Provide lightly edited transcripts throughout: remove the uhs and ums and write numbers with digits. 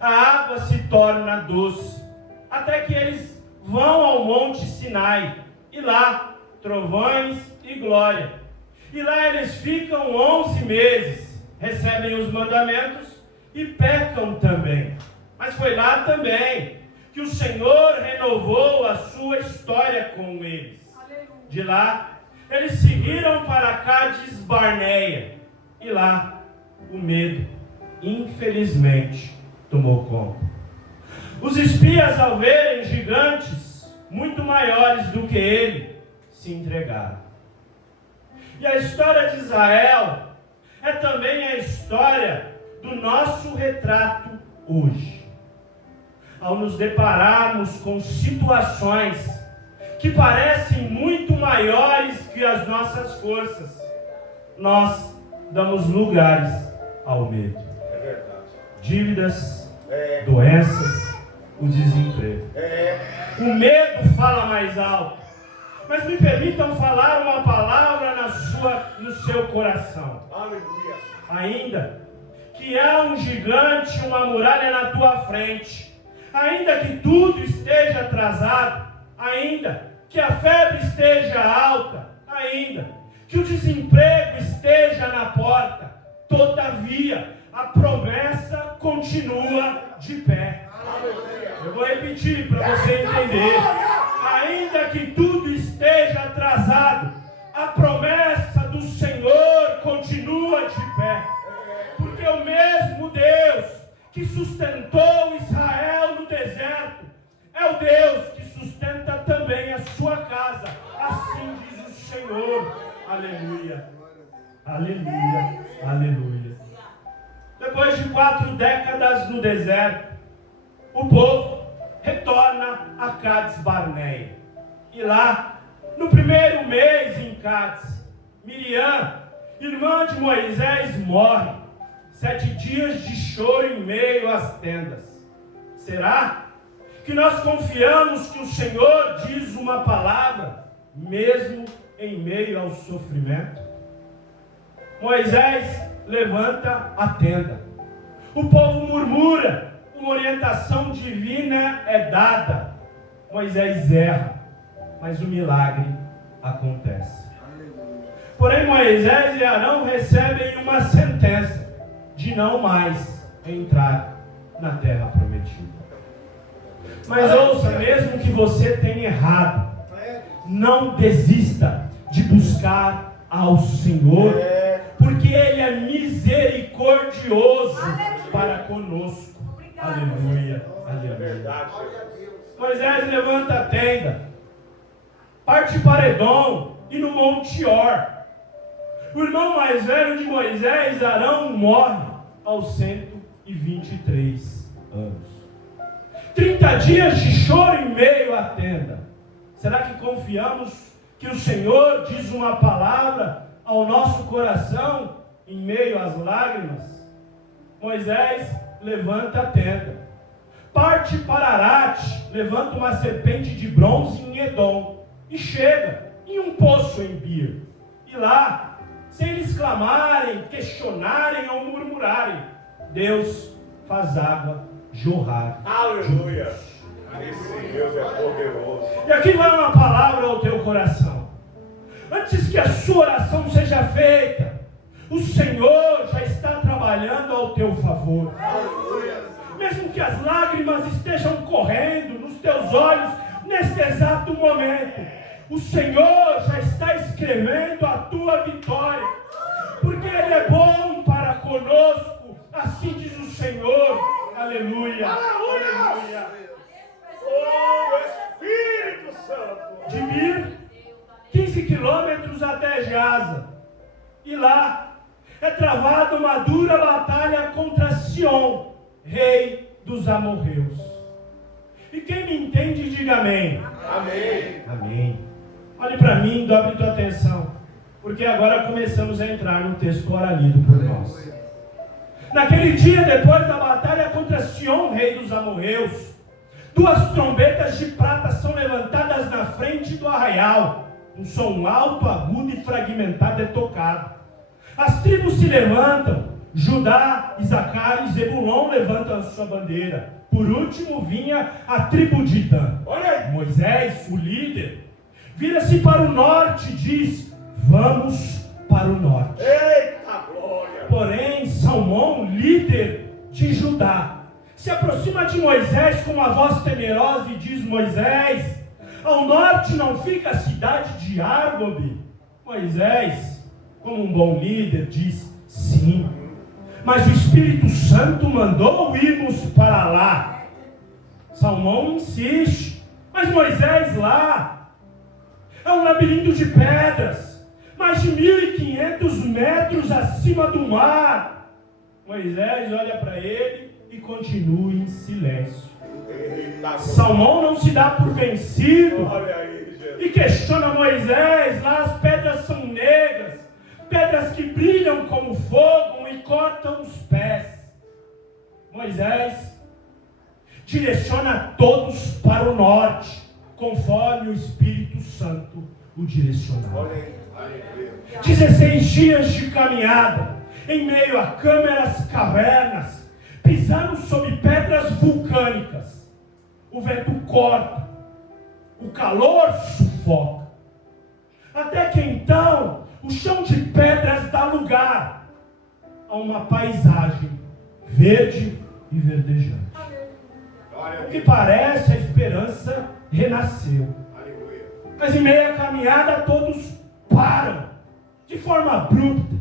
a água se torna doce, até que eles vão ao monte Sinai, e lá, trovões e glória. E lá eles ficam 11 meses, recebem os mandamentos e pecam também. Mas foi lá também que o Senhor renovou a sua história com eles. De lá, eles seguiram para Cádiz Barneia, e lá o medo, infelizmente, tomou conta. Os espias, ao verem gigantes muito maiores do que ele, se entregaram. E a história de Israel é também a história do nosso retrato hoje. Ao nos depararmos com situações que parecem muito maiores que as nossas forças, nós damos lugares ao medo. É verdade. Dívidas, doenças, o desemprego. O medo fala mais alto. Mas me permitam falar uma palavra no seu coração. Aleluia. Ainda que há um gigante, uma muralha na tua frente, ainda que tudo esteja atrasado, ainda que a febre esteja alta, ainda que o desemprego esteja na porta, todavia a promessa continua de pé. Eu vou repetir para você entender. Ainda que tudo esteja atrasado, a promessa do Senhor continua de pé. Porque o mesmo Deus que sustentou Israel no deserto é o Deus que sustenta também a sua casa. Assim diz o Senhor. Aleluia. Aleluia. Aleluia. Depois de 4 décadas no deserto, o povo retorna a Cádiz Barneia. E lá, no primeiro mês em Cádiz, Miriam, irmã de Moisés, morre. 7 dias de choro em meio às tendas. Será que nós confiamos que o Senhor diz uma palavra, mesmo em meio ao sofrimento? Moisés levanta a tenda. O povo murmura. Uma orientação divina é dada. Moisés erra, mas o milagre acontece. Porém, Moisés e Arão recebem uma sentença de não mais entrar na terra prometida. Mas ouça, mesmo que você tenha errado, não desista de buscar ao Senhor, porque Ele é misericordioso para conosco. Aleluia, aleluia. Moisés levanta a tenda, parte para Edom e no Monte Or. O irmão mais velho de Moisés, Arão, morre aos 123 anos. 30 dias de choro em meio à tenda. Será que confiamos que o Senhor diz uma palavra ao nosso coração em meio às lágrimas? Moisés levanta a tenda, parte para Arate, levanta uma serpente de bronze em Edom e chega em um poço em Bir. E lá, sem eles clamarem, questionarem ou murmurarem, Deus faz água jorrar. Aleluia! Esse Deus é poderoso. E aqui vai uma palavra ao teu coração. Antes que a sua oração seja feita, o Senhor já está trabalhando ao teu favor. Aleluia! Mesmo que as lágrimas estejam correndo nos teus olhos nesse exato momento, o Senhor já está escrevendo a tua vitória, porque Ele é bom para conosco, assim diz o Senhor. Aleluia! Aleluia! Oh, Espírito Santo! De Bir, 15 quilômetros até Gaza, e lá é travada uma dura batalha contra Sion, rei dos amorreus. E quem me entende, diga amém. Amém. Amém. Olhe para mim, dobre tua atenção, porque agora começamos a entrar no texto ora lido por nós. Naquele dia, depois da batalha contra Sion, rei dos amorreus, 2 trombetas de prata são levantadas na frente do arraial. Um som alto, agudo e fragmentado é tocado. As tribos se levantam Judá, Isacar e Zebulon levantam a sua bandeira. Por último vinha a tribo de Dan. Olha aí. Moisés, o líder, vira-se para o norte e diz: vamos para o norte. Eita glória. Porém, Salmão, líder de Judá, se aproxima de Moisés com uma voz temerosa e diz: Moisés, ao norte não fica a cidade de Argobe? Moisés, como um bom líder, diz: sim, mas o Espírito Santo mandou irmos para lá. Salmão insiste: mas Moisés, lá é um labirinto de pedras, mais de 1.500 metros acima do mar. Moisés olha para ele e continua em silêncio. Salmão não se dá por vencido e questiona Moisés. Lá as pedras são negras, pedras que brilham como fogo e cortam os pés. Moisés direciona todos para o norte, conforme o Espírito Santo o direcionava. 16 dias de caminhada, em meio a câmeras cavernas, pisando sobre pedras vulcânicas. O vento corta, o calor sufoca. Até que então, o chão de pedras dá lugar a uma paisagem verde e verdejante. O que parece, a esperança renasceu. Mas em meio à caminhada todos param, de forma abrupta.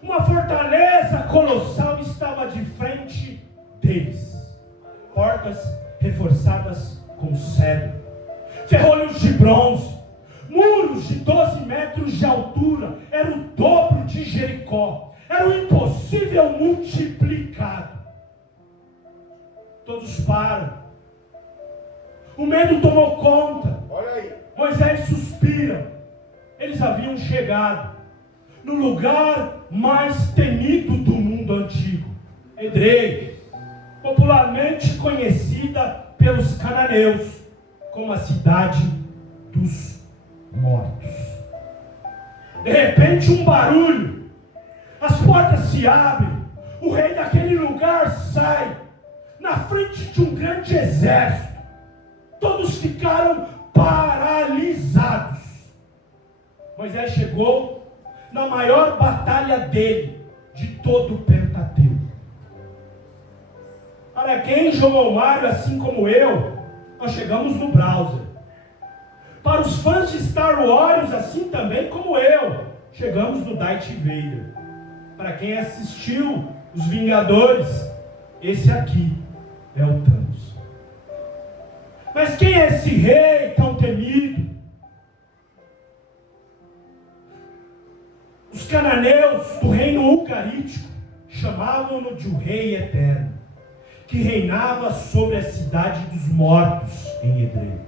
Uma fortaleza colossal estava de frente deles. Portas reforçadas com cedro, ferrolhos de bronze, muros de 12 metros de altura. Era o dobro de Jericó. Era o impossível multiplicado. Todos param. O medo tomou conta. Olha aí. Moisés suspira. Eles haviam chegado no lugar mais temido do mundo antigo, Edrei, popularmente conhecida pelos cananeus como a cidade dos mortos. De repente, um barulho, as portas se abrem, o rei daquele lugar sai na frente de um grande exército. Todos ficaram paralisados. Moisés chegou na maior batalha dele, de todo o Pentateuco. Para quem, João Mário, assim como eu, nós chegamos no browser. Para os fãs de Star Wars, assim também como eu, chegamos no Darth Vader. Para quem assistiu Os Vingadores, esse aqui é o Thanos. Mas quem é esse rei tão temido? Os cananeus do reino ugarítico chamavam-no de um rei eterno, que reinava sobre a cidade dos mortos em Edrei.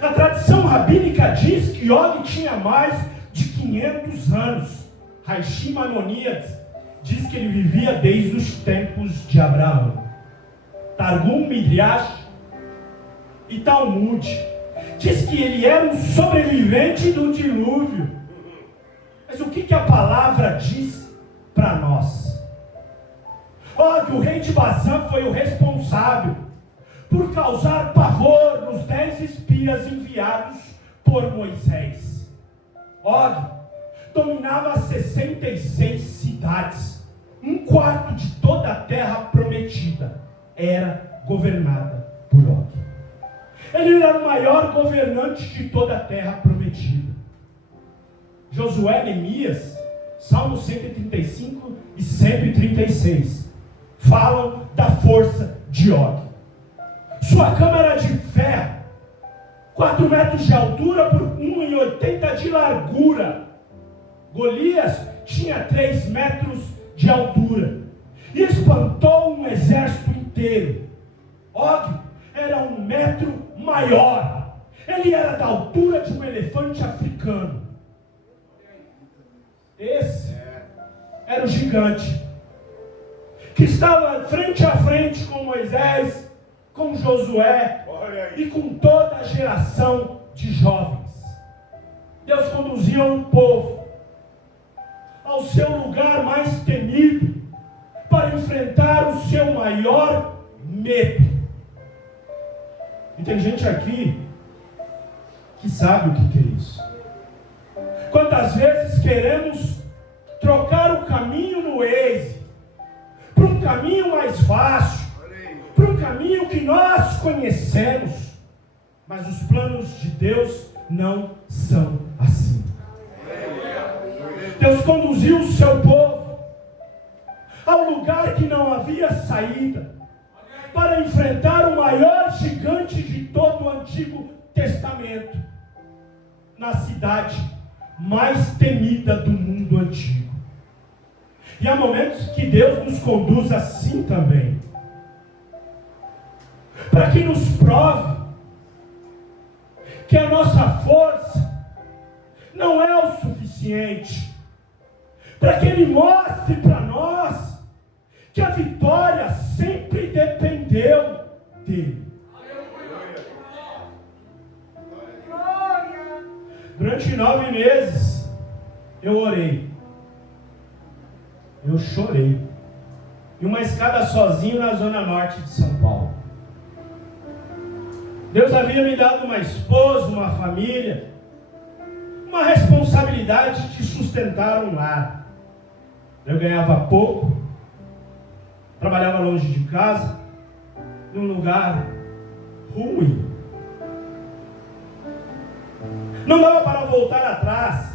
A tradição rabínica diz que Og tinha mais de 500 anos. Raishim Maimonides diz que ele vivia desde os tempos de Abraão. Targum Midrash e Talmud diz que ele era um sobrevivente do dilúvio. Mas o que a palavra diz para nós? Og, o rei de Bazã, foi o responsável por causar pavor nos 10 espias enviados por Moisés. Og dominava 66 cidades. 1/4 de toda a terra prometida era governada por Og. Ele era o maior governante de toda a terra prometida. Josué, Neemias, Salmos 135 e 136 falam da força de Og. Sua cama era de ferro, 4 metros de altura por 1,80 de largura. Golias tinha 3 metros de altura e espantou um exército inteiro. Og era 1 metro maior. Ele era da altura de um elefante africano. Esse era o gigante que estava frente a frente com Moisés, com Josué e com toda a geração de jovens. Deus conduzia um povo ao seu lugar mais temido, para enfrentar o seu maior medo. E tem gente aqui que sabe o que é isso. Quantas vezes queremos trocar o caminho no Waze para um caminho mais fácil, para um caminho que nós conhecemos, mas os planos de Deus não são assim. Deus conduziu o seu povo ao lugar que não havia saída, para enfrentar o maior gigante de todo o Antigo Testamento, na cidade mais temida do mundo antigo. E há momentos que Deus nos conduz assim também, para que nos prove que a nossa força não é o suficiente, para que Ele mostre para nós que a vitória sempre dependeu dEle. Durante 9 meses eu orei, eu chorei, e uma escada sozinho na zona norte de São Paulo. Deus havia me dado uma esposa, uma família, uma responsabilidade de sustentar um lar. Eu ganhava pouco, trabalhava longe de casa, num lugar ruim. Não dava para voltar atrás,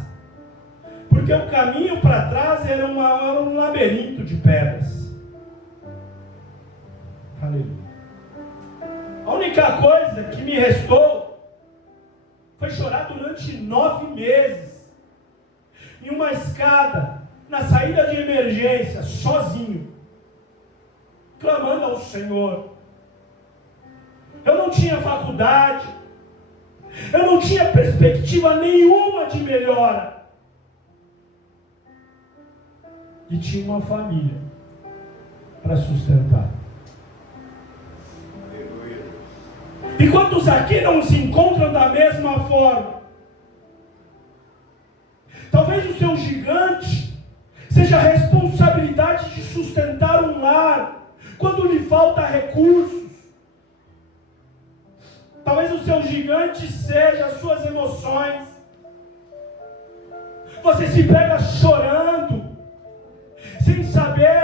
porque o caminho para trás era um labirinto de pedras. Aleluia. A única coisa que me restou foi chorar durante 9 meses, em uma escada, na saída de emergência, sozinho, clamando ao Senhor. Eu não tinha faculdade, eu não tinha perspectiva nenhuma de melhora, e tinha uma família para sustentar. E quantos aqui não se encontram da mesma forma? Talvez o seu gigante seja a responsabilidade de sustentar um lar quando lhe falta recursos. Talvez o seu gigante seja as suas emoções. Você se pega chorando, sem saber